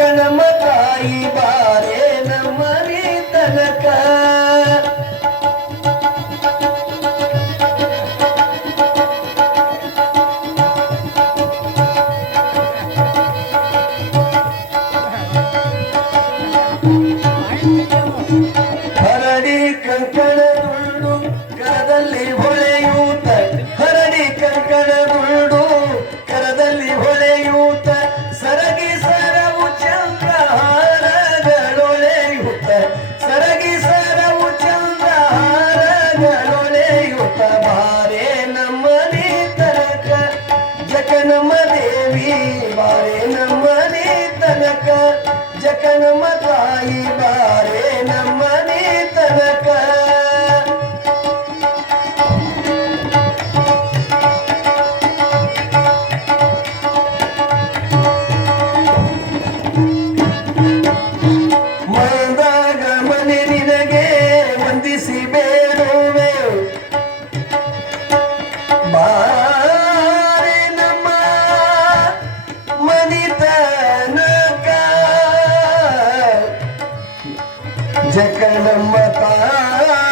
ಜಕಣಮ್ಮ ತಾಯಿ ಬಾರೆ ನಮ್ಮನೆ ತನಕ ಹರಡಿ ಕಂಕಣದುಳ್ಳು ಕರದಲ್ಲಿ ಹೊಳೆಯೂತ ಹರಡಿ ಕಂಕಣದುಳ್ಳು ಕರದಲ್ಲಿ ಹೊಳೆಯೂತ ಸರಗಿ ಸರವು ಚಂದ್ರಹಾರಗಳೊಳೆಯೂತ ಸರಗಿ ಸರವು ಚಂದ್ರಹಾರಗಳೊಳೆಯೂತ ಬಾರೆ ನಮ್ಮನೆ ತನಕ ಜಕಣಮ್ಮ ದೇವಿ ಬಾರೆ ನಮ್ಮನೆ ತನಕ ಜಕಣಮ್ಮ ತಾಯಿ ಬಾರೆ ನಮ್ಮನೆ ತನಕ ಮಂದಾಗ ಮನೆ ನಿನಗೆ ವಂದಿಸಿ ಬೇಡುವೆ ಬಾರೆ ನಮ್ಮ ಮನೆ ತನಕ ಜಕಣಮ್ಮ ತಾಯಿ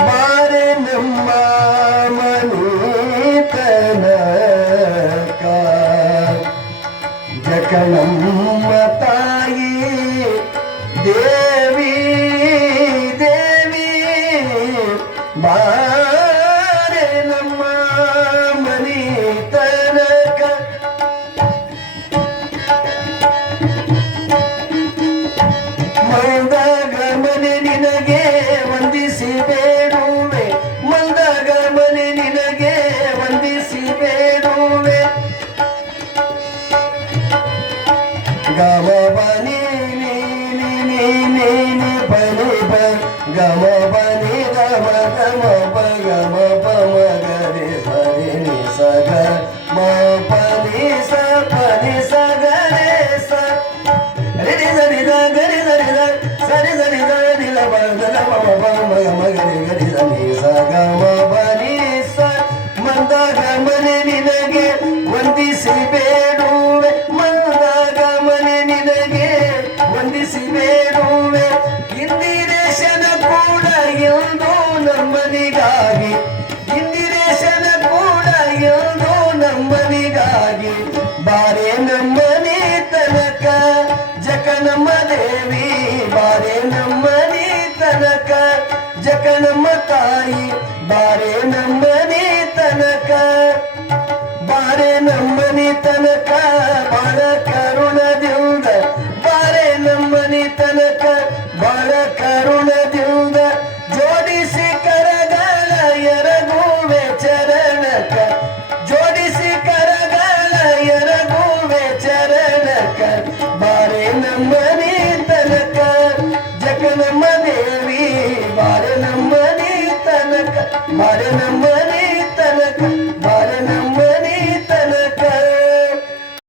ಬಾರೆ ನಮ್ಮ ಮನೆ ತನಕ ಜಕಣಮ್ಮ ತಾಯಿ ದೇವಿ ದೇವಿ ಬಾರೆ ನಮ್ಮ ಮನೆ ತನಕ ಮಂದಾಗ ಮನೆ ನಿನಗೆ ವಂದಿಸಿ ಬೇಡುವೆ ಮಂದಾಗ ಮನೆ ನಿನಗೆ ವಂದಿಸಿ ಬೇಡುವೆ ಗಮ ಬನಿ ನೀ ಬನಿ ಬ ಗಮ ಬನಿ ಗಮ ಗಮ ಬ ಗಮ ಪ ಮಗರಿ ಸರಿ ನಿ ಸಗ ಮ ಪನಿ ಸ ಪನಿ ಸ ಗರೆ ಸ ರಿ ಸರಿ ದ ಗರಿ ಸರಿ ದ ಸರಿ ಸರಿ ದ ರಿ ಲ ಬ ದ ಮ ಪ ಮ ಮಗರಿ ಗರಿ ಸರಿ ಸ ಗಮ ಬನಿ ಸ ಮಂದಾಗ ಮನೆ ನಿನಗೆ ವಂದಿಸಿ ಬೇಡುವೆ ಮಂದಾಗ ಮನೆ ನಿನಗೆ ವಂದಿಸಿ ಬೇಡುವೆ ಇಂದಿರೇಶನ ಕೂಡ ಎಂದು ನಮ್ಮನಿಗಾಗಿ ಇಂದಿರೇಶನ ಕೂಡ ಎಂದು ನಮ್ಮನಿಗಾಗಿ ಬಾರೆ ನಮ್ಮನೆ ತನಕ ಜಕಣಮ್ಮ ದೇವಿ ಬಾರೆ ನಮ್ಮನೆ ತನಕ ಜಕಣಮ್ಮ ತಾಯಿ ಬಾರೆ ನಮ್ಮನೆ ತನಕ ಬಾರೆ ನಮ್ಮನೆ ತನಕ ಬಾಳ ಕರುಣದಿಂದ ಬಾರೆ ನಮ್ಮನೆ ತನಕ ಬಾಳ ಕರುಣದಿಂದ ಜೋಡಿಸಿ ಕರಗಳ ಎರಗುವೆ ಚರಣಕ ಜೋಡಿಸಿ ಕರಗಳ ಎರಗುವೆ ಚರಣಕ ಬಾರೆ ನಮ್ಮನೆ ತನಕ ಜಕಣಮ್ಮ ದೇವಿ ಬಾರೆ ನಮ್ಮನೆ ತನಕ ಬಾರೆ ನಮ್ಮ